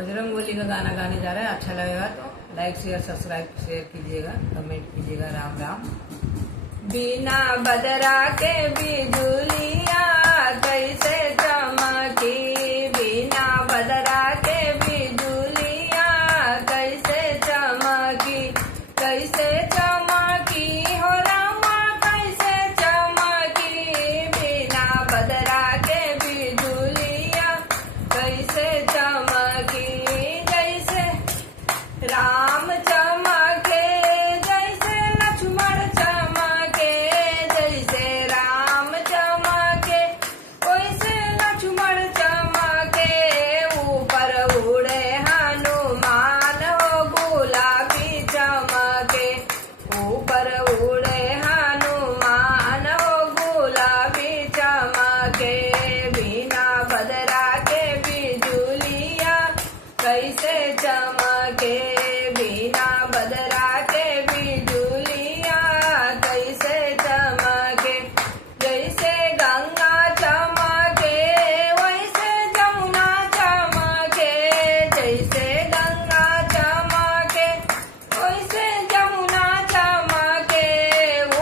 बजरंगबली का गाना गाने जा रहे हैं। अच्छा लगेगा तो लाइक शेयर सब्सक्राइब कीजिएगा, कमेंट कीजिएगा। राम राम। बिना बदरा के बिजुलिया कैसे चमकी, बिना बदरा के बिजुलिया कैसे चमकी, कैसे चमकी हो रामा कैसे चमकी, बिना बदरा के बिजुलिया कैसे चमकी, जैसे राम चमके जैसे लक्ष्मण चमके, जैसे राम चमके वैसे लक्ष्मण चमके, ऊपर उड़े हनुमान हो गुलाबी चमके, ऊपर उड़े हनुमान हो गुलाबी चमके, बिना बदरा के बिजुलिया कैसे चमके, बिना बदरा के बिजुलिया कैसे चमके, जैसे गंगा चमके वैसे जमुना चमके, जैसे गंगा चमके वैसे जमुना चमके,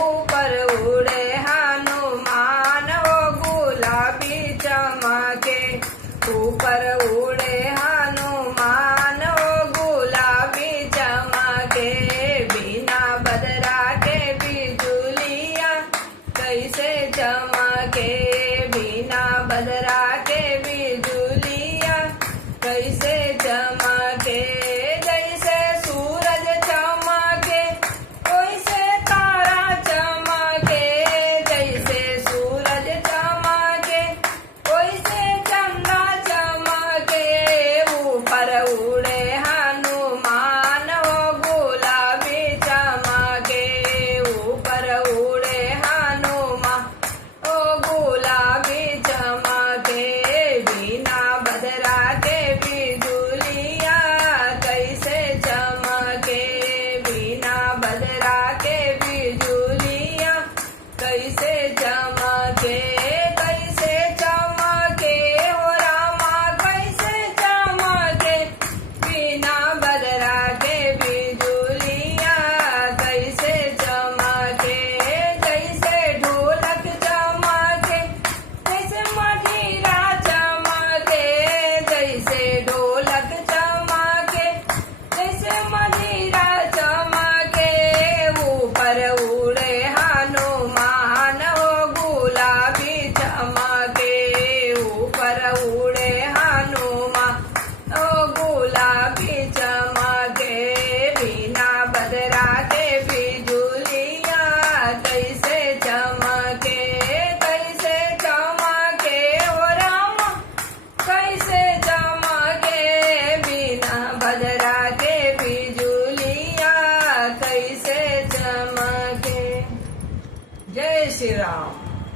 ऊपर उड़े हनुमान हो गुलाबी चमके, ऊपर उड़े हनुमान हो गुलाबी चमके, बिना बदरा के बिजुलिया कैसे चमके, बिना बदरा के बिजुलिया कैसे चमके, जैसे सूरज चमके वैसे तारा चमके, जैसे सूरज चमके वैसे चंदा चमके, ऊपर उड़े हनुमान हो गुलाबी चमके, ऊपर उड़े हनुमान हो गुलाबी चमके, बिना बदरा के बिजुलिया कैसे चमके, बिना बदरा के बिजुलिया कैसे चमके, कैसे चमके हो रामा कैसे चमके, बिना बदरा के बिजुलिया कैसे चमके, जैसे ढोलक चमके जैसे मजीरा चमके, जैसे ढोलक चमके जैसे मजीरा चमके, ऊपर उड़े हनुमान हो गुलाबी चमके, ऊपर उड़े हनुमान हो गुलाबी चमके, बिना बदरा के बिजुलिया कैसे चमके, कैसे चमके हो रामा कैसे चमके, बिना बदरा के बिजुलिया कैसे चमके। जय श्री राम।